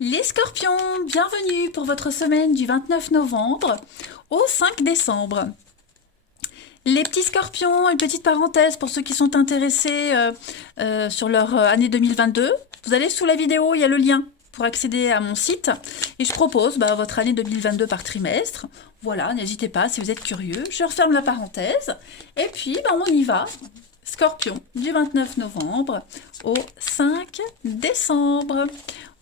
Les scorpions, bienvenue pour votre semaine du 29 novembre au 5 décembre. Les petits scorpions, une petite parenthèse pour ceux qui sont intéressés sur leur année 2022. Vous allez sous la vidéo, il y a le lien pour accéder à mon site et je propose votre année 2022 par trimestre. Voilà, n'hésitez pas si vous êtes curieux. Je referme la parenthèse et puis on y va. Scorpion, du 29 novembre au 5 décembre.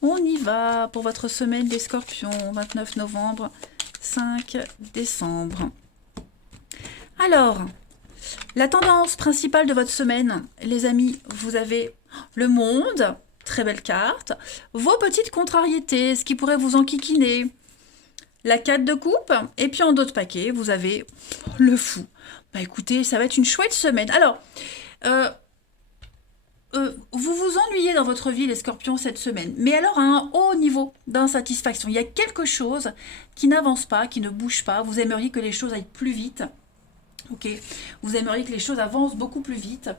On y va pour votre semaine des scorpions, 29 novembre, 5 décembre. Alors, la tendance principale de votre semaine, les amis, vous avez le monde, très belle carte, vos petites contrariétés, ce qui pourrait vous enquiquiner, la 4 de coupe, et puis en dos de paquet, vous avez le fou. Bah écoutez, ça va être une chouette semaine. Alors, vous vous ennuyez dans votre vie, les scorpions, cette semaine, mais alors à un haut niveau d'insatisfaction. Il y a quelque chose qui n'avance pas, qui ne bouge pas. Vous aimeriez que les choses aillent plus vite. Ok, vous aimeriez que les choses avancent beaucoup plus vite.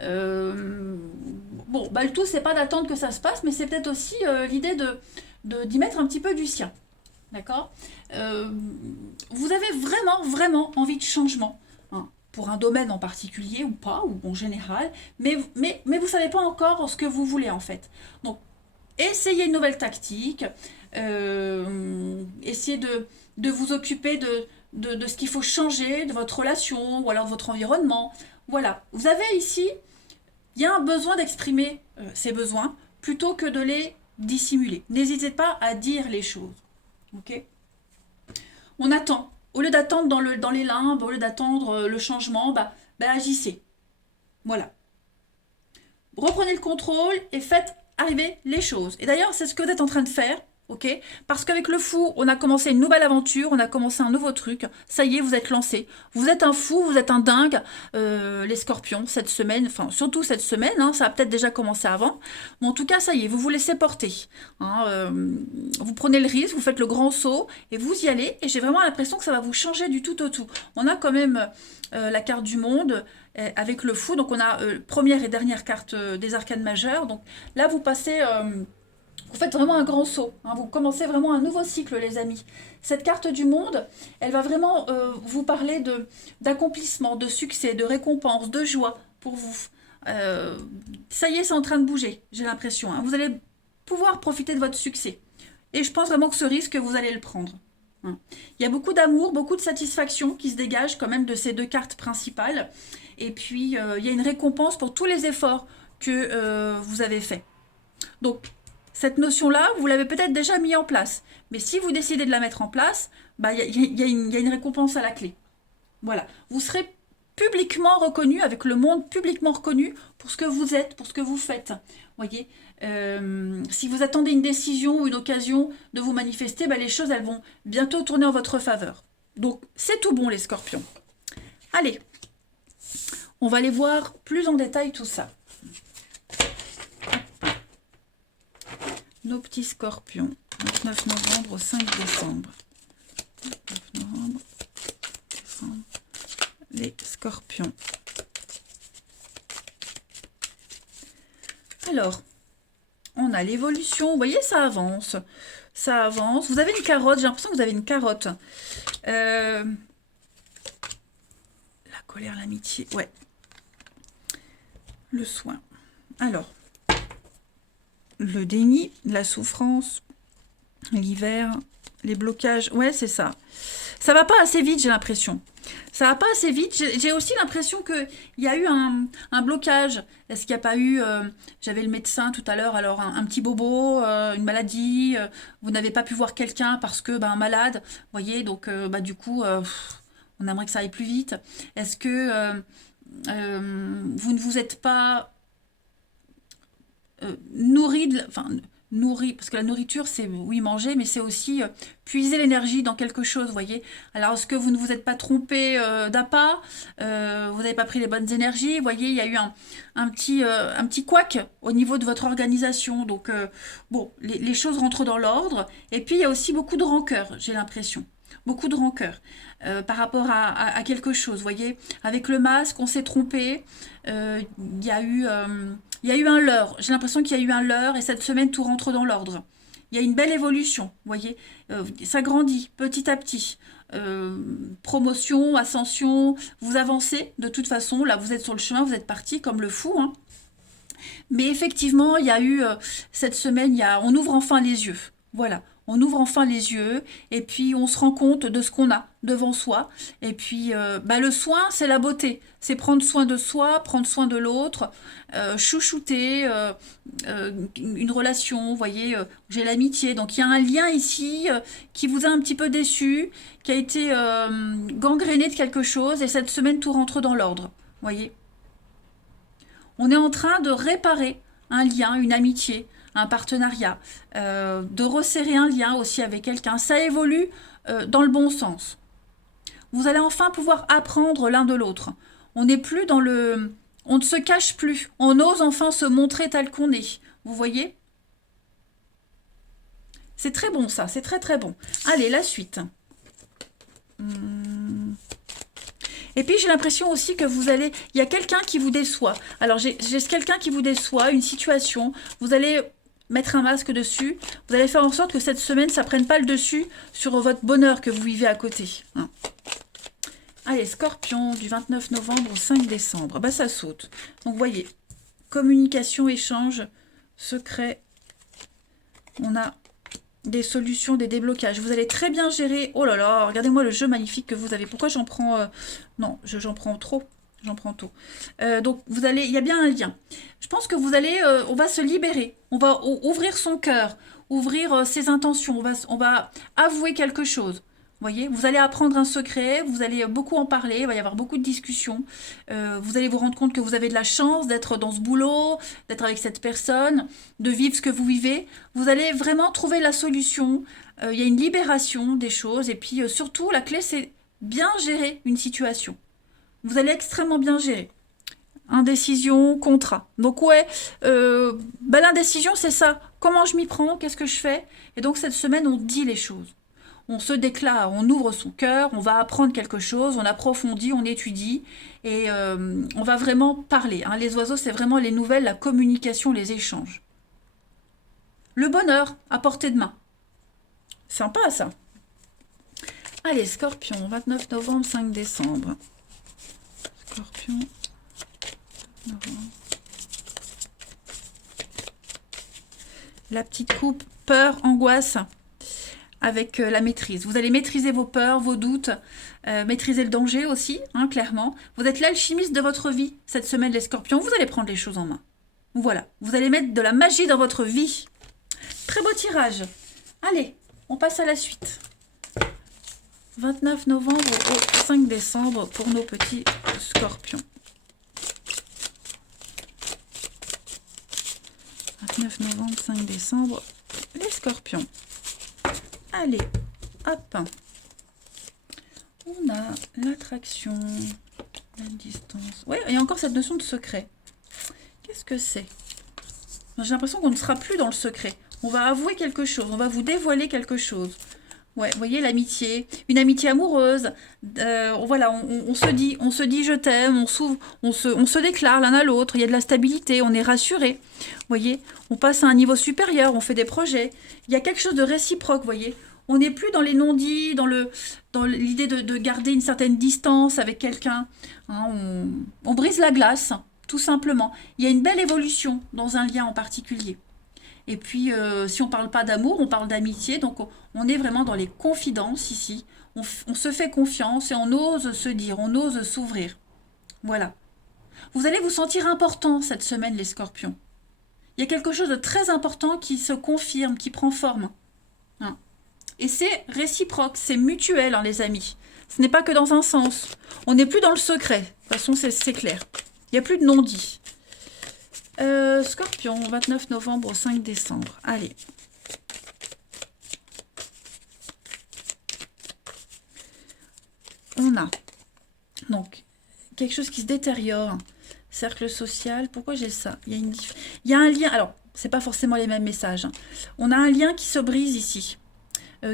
Le tout, c'est pas d'attendre que ça se passe, mais c'est peut-être aussi l'idée d'y mettre un petit peu du sien. D'accord. Vous avez vraiment, vraiment envie de changement, hein, pour un domaine en particulier ou pas, ou en général, mais vous ne savez pas encore ce que vous voulez en fait. Donc, essayez une nouvelle tactique, essayez de vous occuper de ce qu'il faut changer, de votre relation ou alors de votre environnement. Voilà, vous avez ici, il y a un besoin d'exprimer ces besoins plutôt que de les dissimuler. N'hésitez pas à dire les choses. Ok. On attend. Au lieu d'attendre dans les limbes, au lieu d'attendre le changement, agissez. Voilà. Reprenez le contrôle et faites arriver les choses. Et d'ailleurs, c'est ce que vous êtes en train de faire. Ok. Parce qu'avec le fou, on a commencé une nouvelle aventure, on a commencé un nouveau truc. Ça y est, vous êtes lancé. Vous êtes un fou, vous êtes un dingue, les scorpions, cette semaine, enfin surtout cette semaine, hein, ça a peut-être déjà commencé avant. Mais en tout cas, ça y est, vous vous laissez porter. Hein, vous prenez le risque, vous faites le grand saut et vous y allez. Et j'ai vraiment l'impression que ça va vous changer du tout au tout. On a quand même la carte du monde avec le fou. Donc on a première et dernière carte des arcanes majeures. Donc là, vous passez... vous faites vraiment un grand saut, hein, vous commencez vraiment un nouveau cycle, les amis. Cette carte du monde, elle va vraiment vous parler d'accomplissement, de succès, de récompense, de joie pour vous. Ça y est, c'est en train de bouger, j'ai l'impression. Hein. Vous allez pouvoir profiter de votre succès. Et je pense vraiment que ce risque, vous allez le prendre. Hein. Il y a beaucoup d'amour, beaucoup de satisfaction qui se dégage quand même de ces deux cartes principales. Et puis, il y a une récompense pour tous les efforts que vous avez faits. Donc, cette notion-là, vous l'avez peut-être déjà mis en place. Mais si vous décidez de la mettre en place, il y a une récompense à la clé. Voilà. Vous serez publiquement reconnu, avec le monde publiquement reconnu, pour ce que vous êtes, pour ce que vous faites. Voyez, si vous attendez une décision ou une occasion de vous manifester, les choses, elles vont bientôt tourner en votre faveur. Donc, c'est tout bon, les scorpions. Allez, on va aller voir plus en détail tout ça. Nos petits scorpions, 29 novembre au 5 décembre. 29 novembre, décembre, les scorpions. Alors, on a l'évolution, vous voyez, ça avance. Ça avance. Vous avez une carotte, j'ai l'impression que vous avez une carotte. La colère, l'amitié, ouais. Le soin. Alors, le déni, la souffrance, l'hiver, les blocages. Ouais, c'est ça. Ça va pas assez vite, j'ai l'impression. Ça va pas assez vite. J'ai aussi l'impression qu'il y a eu un blocage. Est-ce qu'il n'y a pas eu... j'avais le médecin tout à l'heure, alors un petit bobo, une maladie, vous n'avez pas pu voir quelqu'un parce que, malade, vous voyez, donc, du coup, on aimerait que ça aille plus vite. Est-ce que vous ne vous êtes pas... nourri, parce que la nourriture, c'est, oui, manger, mais c'est aussi puiser l'énergie dans quelque chose, vous voyez. Alors, est-ce que vous ne vous êtes pas trompé d'appât, vous n'avez pas pris les bonnes énergies, vous voyez, il y a eu un petit couac au niveau de votre organisation. Donc, les choses rentrent dans l'ordre. Et puis, il y a aussi beaucoup de rancœur, j'ai l'impression. Beaucoup de rancœur par rapport à quelque chose, vous voyez. Avec le masque, on s'est trompé. Il y a eu un leurre. J'ai l'impression qu'il y a eu un leurre et cette semaine, tout rentre dans l'ordre. Il y a une belle évolution, vous voyez. Ça grandit petit à petit. Promotion, ascension, vous avancez de toute façon. Là, vous êtes sur le chemin, vous êtes parti comme le fou, hein. Mais effectivement, il y a eu cette semaine, on ouvre enfin les yeux. Voilà, on ouvre enfin les yeux et puis on se rend compte de ce qu'on a devant soi. Et puis, le soin, c'est la beauté. C'est prendre soin de soi, prendre soin de l'autre, chouchouter une relation. Vous voyez, j'ai l'amitié. Donc, il y a un lien ici qui vous a un petit peu déçu, qui a été gangréné de quelque chose. Et cette semaine, tout rentre dans l'ordre. Vous voyez. On est en train de réparer un lien, une amitié, un partenariat, de resserrer un lien aussi avec quelqu'un. Ça évolue dans le bon sens. Vous allez enfin pouvoir apprendre l'un de l'autre. On n'est plus dans le... On ne se cache plus. On ose enfin se montrer tel qu'on est. Vous voyez? C'est très bon ça, c'est très très bon. Allez, la suite. Et puis j'ai l'impression aussi que vous allez... Il y a quelqu'un qui vous déçoit. Alors j'ai quelqu'un qui vous déçoit, une situation. Vous allez mettre un masque dessus. Vous allez faire en sorte que cette semaine, ça ne prenne pas le dessus sur votre bonheur que vous vivez à côté. Hein. Allez, Scorpion, du 29 novembre au 5 décembre. Bah ça saute. Donc vous voyez, communication, échange, secret. On a des solutions, des déblocages. Vous allez très bien gérer. Oh là là, regardez-moi le jeu magnifique que vous avez. Pourquoi j'en prends... Non, j'en prends trop. J'en prends trop. Donc, vous allez... Il y a bien un lien. Je pense que vous allez... on va se libérer. On va ouvrir son cœur. Ouvrir ses intentions. On va avouer quelque chose. Vous voyez, vous allez apprendre un secret, vous allez beaucoup en parler, il va y avoir beaucoup de discussions. Vous allez vous rendre compte que vous avez de la chance d'être dans ce boulot, d'être avec cette personne, de vivre ce que vous vivez. Vous allez vraiment trouver la solution. Il y a une libération des choses. Et puis surtout, la clé, c'est bien gérer une situation. Vous allez extrêmement bien gérer. Indécision, contrat. Donc ouais, l'indécision, c'est ça. Comment je m'y prends? Qu'est-ce que je fais? Et donc cette semaine, on dit les choses. On se déclare, on ouvre son cœur, on va apprendre quelque chose, on approfondit, on étudie et on va vraiment parler. Hein. Les oiseaux, c'est vraiment les nouvelles, la communication, les échanges. Le bonheur à portée de main. Sympa ça. Allez, Scorpion, 29 novembre, 5 décembre. Scorpion, novembre. La petite coupe, peur, angoisse. Avec la maîtrise. Vous allez maîtriser vos peurs, vos doutes, maîtriser le danger aussi, hein, clairement. Vous êtes l'alchimiste de votre vie cette semaine, les scorpions. Vous allez prendre les choses en main. Voilà, vous allez mettre de la magie dans votre vie. Très beau tirage. Allez, on passe à la suite. 29 novembre au 5 décembre pour nos petits scorpions. 29 novembre, 5 décembre, les scorpions. Allez, hop. On a l'attraction, la distance. Oui, il y a encore cette notion de secret. Qu'est-ce que c'est? J'ai l'impression qu'on ne sera plus dans le secret. On va avouer quelque chose, on va vous dévoiler quelque chose. Ouais, vous voyez, l'amitié, une amitié amoureuse. Voilà, on se dit je t'aime, on se déclare l'un à l'autre, il y a de la stabilité, on est rassuré. Vous voyez, on passe à un niveau supérieur, on fait des projets. Il y a quelque chose de réciproque, vous voyez. On n'est plus dans les non-dits, dans l'idée de garder une certaine distance avec quelqu'un. Hein, on brise la glace, tout simplement. Il y a une belle évolution dans un lien en particulier. Et puis, si on ne parle pas d'amour, on parle d'amitié. Donc, on est vraiment dans les confidences ici. On se fait confiance et on ose se dire, on ose s'ouvrir. Voilà. Vous allez vous sentir important cette semaine, les scorpions. Il y a quelque chose de très important qui se confirme, qui prend forme. Hein. Et c'est réciproque, c'est mutuel, hein, les amis. Ce n'est pas que dans un sens. On n'est plus dans le secret. De toute façon, c'est clair. Il n'y a plus de non-dit. Scorpion, 29 novembre au 5 décembre. Allez. On a donc quelque chose qui se détériore. Cercle social. Pourquoi j'ai ça? Il y a un lien. Alors, c'est pas forcément les mêmes messages. Hein. On a un lien qui se brise ici.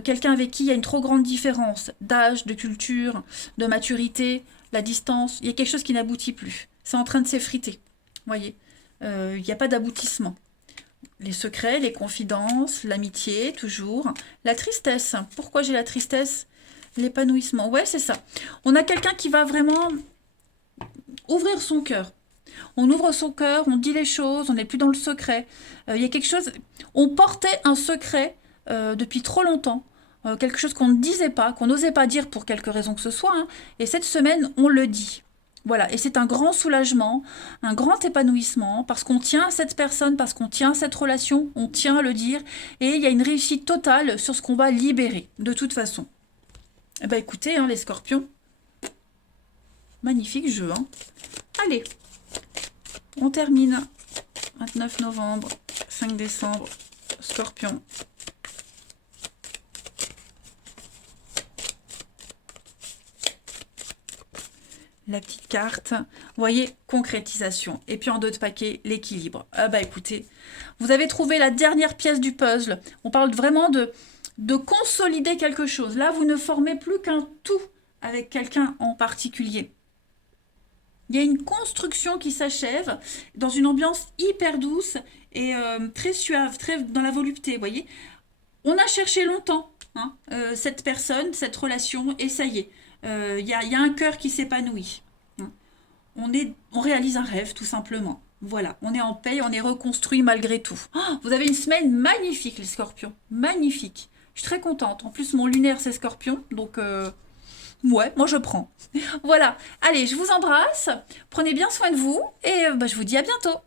Quelqu'un avec qui il y a une trop grande différence d'âge, de culture, de maturité, la distance. Il y a quelque chose qui n'aboutit plus. C'est en train de s'effriter. Vous voyez, il n'y a pas d'aboutissement. Les secrets, les confidences, l'amitié, toujours. La tristesse. Pourquoi j'ai la tristesse? L'épanouissement. Ouais, c'est ça. On a quelqu'un qui va vraiment ouvrir son cœur. On ouvre son cœur, on dit les choses, on n'est plus dans le secret. Il y a quelque chose... On portait un secret depuis trop longtemps. Quelque chose qu'on ne disait pas, qu'on n'osait pas dire pour quelque raison que ce soit. Hein. Et cette semaine, on le dit. Voilà, et c'est un grand soulagement, un grand épanouissement, parce qu'on tient à cette personne, parce qu'on tient à cette relation, on tient à le dire, et il y a une réussite totale sur ce qu'on va libérer, de toute façon. Eh ben écoutez, hein, les scorpions, magnifique jeu. Hein. Allez, on termine. 29 novembre, 5 décembre, scorpion. La petite carte, vous voyez, concrétisation. Et puis en dos de paquet, l'équilibre. Ah bah écoutez, vous avez trouvé la dernière pièce du puzzle. On parle vraiment de consolider quelque chose. Là, vous ne formez plus qu'un tout avec quelqu'un en particulier. Il y a une construction qui s'achève dans une ambiance hyper douce et très suave, très dans la volupté, vous voyez. On a cherché longtemps hein, cette personne, cette relation, et ça y est. Il y a un cœur qui s'épanouit. Hein. On réalise un rêve, tout simplement. Voilà, on est en paix, on est reconstruit malgré tout. Oh, vous avez une semaine magnifique, les scorpions. Magnifique. Je suis très contente. En plus, mon lunaire, c'est scorpion. Donc, ouais, moi, je prends. Voilà. Allez, je vous embrasse. Prenez bien soin de vous. Et je vous dis à bientôt.